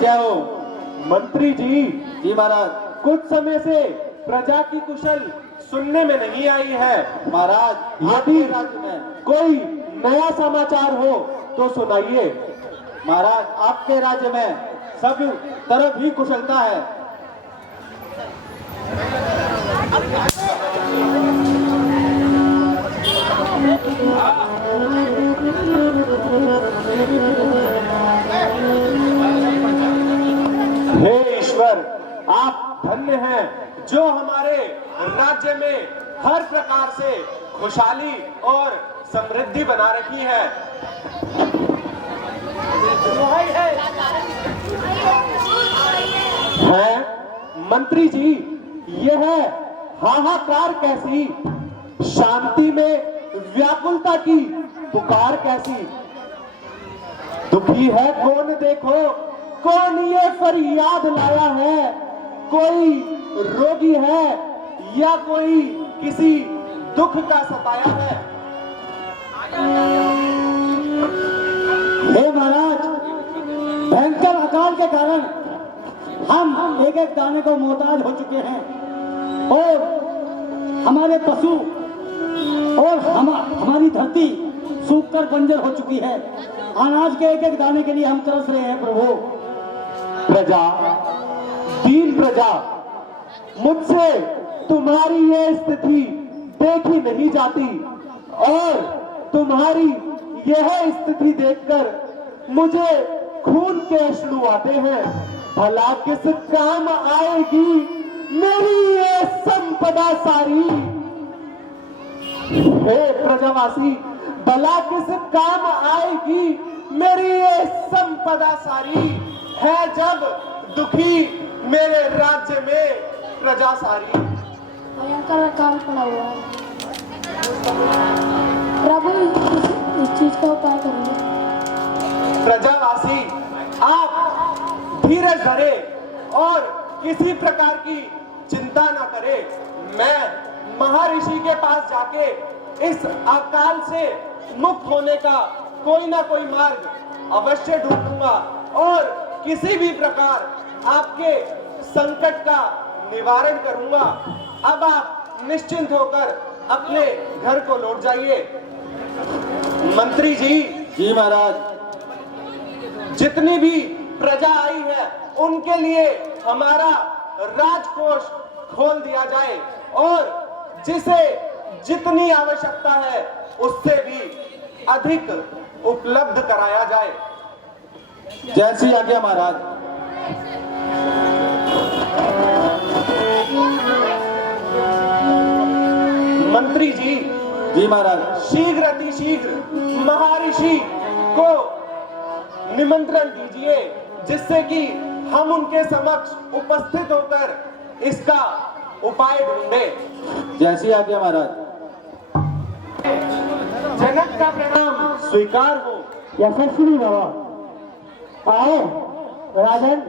जय हो। मंत्री जी। जी महाराज। कुछ समय से प्रजा की कुशल सुनने में नहीं आई है महाराज, यदि राज्य में कोई नया समाचार हो तो सुनाइए। महाराज, आपके राज्य में सब तरफ ही कुशलता है। हे ईश्वर, आप धन्य हैं जो हमारे राज्य में हर प्रकार से खुशहाली और समृद्धि बना रखी है। मंत्री जी, यह हाहाकार कैसी, शांति में व्याकुलता की पुकार कैसी? दुखी है कौन देखो, कौन ये फरियाद लाया है? कोई रोगी है या कोई किसी दुख का सताया है? हे महाराज, भयंकर अकाल के कारण हम एक एक दाने को मोहताज हो चुके हैं और हमारे पशु और हमारी धरती सूखकर बंजर हो चुकी है। अनाज के एक एक दाने के लिए हम तरस रहे हैं प्रभु। प्रजा, दीन प्रजा, मुझसे तुम्हारी ये स्थिति देखी नहीं जाती और तुम्हारी यह स्थिति देखकर मुझे खून के अश्रु आते हैं। भला किस काम आएगी मेरी ये संपदा सारी? हे प्रजावासी, भला किस काम आएगी मेरी ये संपदा सारी? है जब दुखी मेरे राज्य में प्रजा सारी। भयंकर अकाल पड़ा हुआ है प्रभु, इस चीज का उपाय करेंगे। प्रजावासी, आप धीरज धरे और किसी प्रकार की चिंता न करे। मैं महर्षि के पास जाके इस अकाल से मुक्त होने का कोई ना कोई मार्ग अवश्य ढूंढूंगा और किसी भी प्रकार आपके संकट का निवारण करूंगा। अब आप निश्चिंत होकर अपने घर को लौट जाइए। मंत्री जी। जी महाराज। जितनी भी प्रजा आई है उनके लिए हमारा राजकोष खोल दिया जाए और जिसे जितनी आवश्यकता है उससे भी अधिक उपलब्ध कराया जाए। जैसी आज्ञा महाराज। मंत्री जी। जी महाराज। शीघ्र अतिशीघ्र महर्षि को निमंत्रण दीजिए जिससे कि हम उनके समक्ष उपस्थित होकर इसका उपाय ढूंढे। जैसी आज्ञा महाराज। जनक का प्रणाम स्वीकार हो। यशस्वी भव। आओ राजन,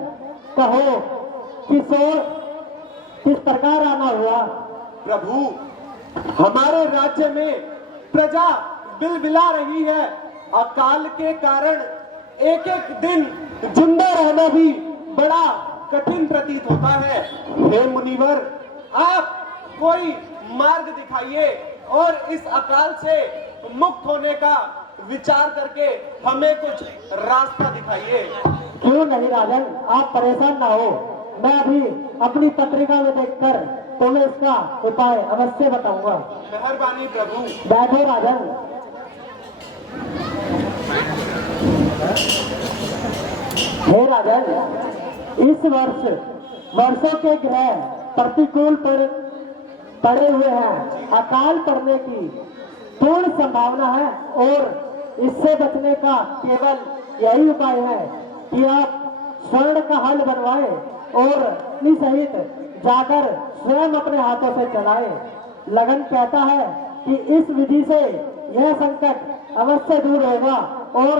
कहो किस ओर किस प्रकार आना हुआ? प्रभु, हमारे राज्य में प्रजा बिलबिला रही है। अकाल के कारण एक एक दिन जिंदा रहना भी बड़ा कठिन प्रतीत होता है। हे मुनिवर, आप कोई मार्ग दिखाइए और इस अकाल से मुक्त होने का विचार करके हमें कुछ रास्ता दिखाइए। क्यों नहीं राजन, आप परेशान ना हो। मैं अभी अपनी पत्रिका में देखकर तुम्हें इसका उपाय अवश्य बताऊंगा। मेहरबानी प्रभु। बैठो राजन। हे राजन, इस वर्ष वर्षों के ग्रह प्रतिकूल पर पड़े हुए हैं। अकाल पड़ने की पूर्ण संभावना है और इससे बचने का केवल यही उपाय है कि आप स्वर्ण का हल बनवाए और अपनी सहित जाकर स्वयं अपने हाथों से चलाए। लगन कहता है कि इस विधि से यह संकट अवश्य दूर होगा और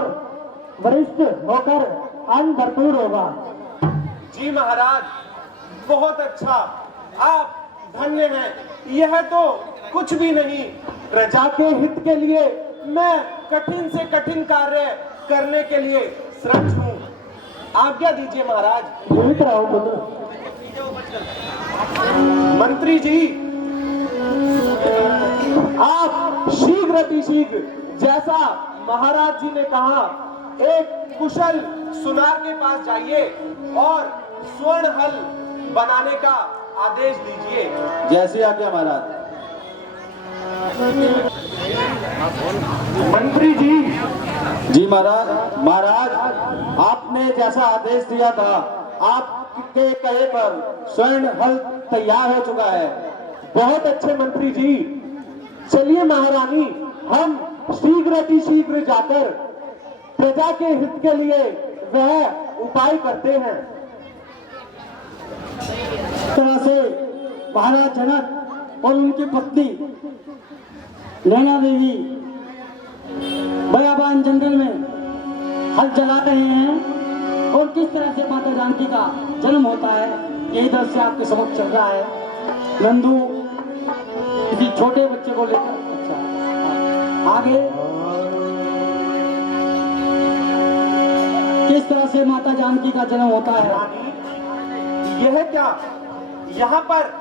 वरिष्ठ होकर अन्न भरपूर होगा। जी महाराज, बहुत अच्छा, आप धन्य हैं। यह तो कुछ भी नहीं, प्रजा के हित के लिए मैं कठिन से कठिन कार्य करने के लिए सक्षम हूँ। आज्ञा दीजिए महाराज। जीवित रहो पुत्र। मंत्री जी, आप शीघ्र अतिशीघ्र जैसा महाराज जी ने कहा एक कुशल सुनार के पास जाइए और स्वर्ण हल बनाने का आदेश दीजिए। जैसी आज्ञा महाराज। मंत्री जी, जी महाराज। महाराज, आपने जैसा आदेश दिया था, आपके कहे पर स्वर्ण हल तैयार हो चुका है। बहुत अच्छे मंत्री जी। चलिए महारानी, हम शीघ्र जाकर प्रजा के हित के लिए वह उपाय करते हैं। इस तरह से महाराज जनक और उनकी पत्नी नैना देवी बयाबान जंगल में हल चला रहे हैं और किस तरह से माता जानकी का जन्म होता है यही दृश्य आपके समक्ष चल रहा है। नंदू किसी छोटे बच्चे को लेकर, अच्छा आगे किस तरह से माता जानकी का जन्म होता है। रानी, यह क्या, यहाँ पर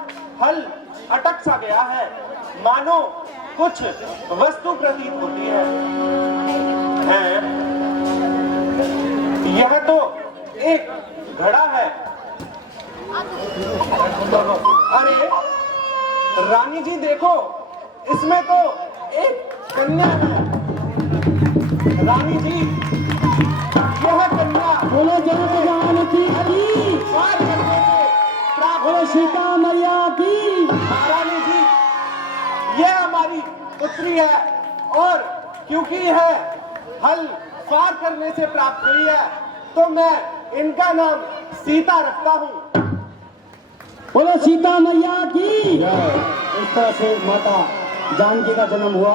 हल अटक सा गया है, मानो कुछ वस्तु प्रतीत होती है। यह तो एक घड़ा है। अरे रानी जी देखो, इसमें तो एक कन्या है। रानी जी, यह कन्या बोलो जय जानकी की, पार करने से प्राप्त बोलो सीता मैया की। महारानी जी, यह हमारी पुत्री है और क्योंकि यह हल पार करने से प्राप्त हुई है तो मैं इनका नाम सीता रखता हूँ। बोलो सीता मैया की। इस तरह से माता जानकी का जन्म हुआ।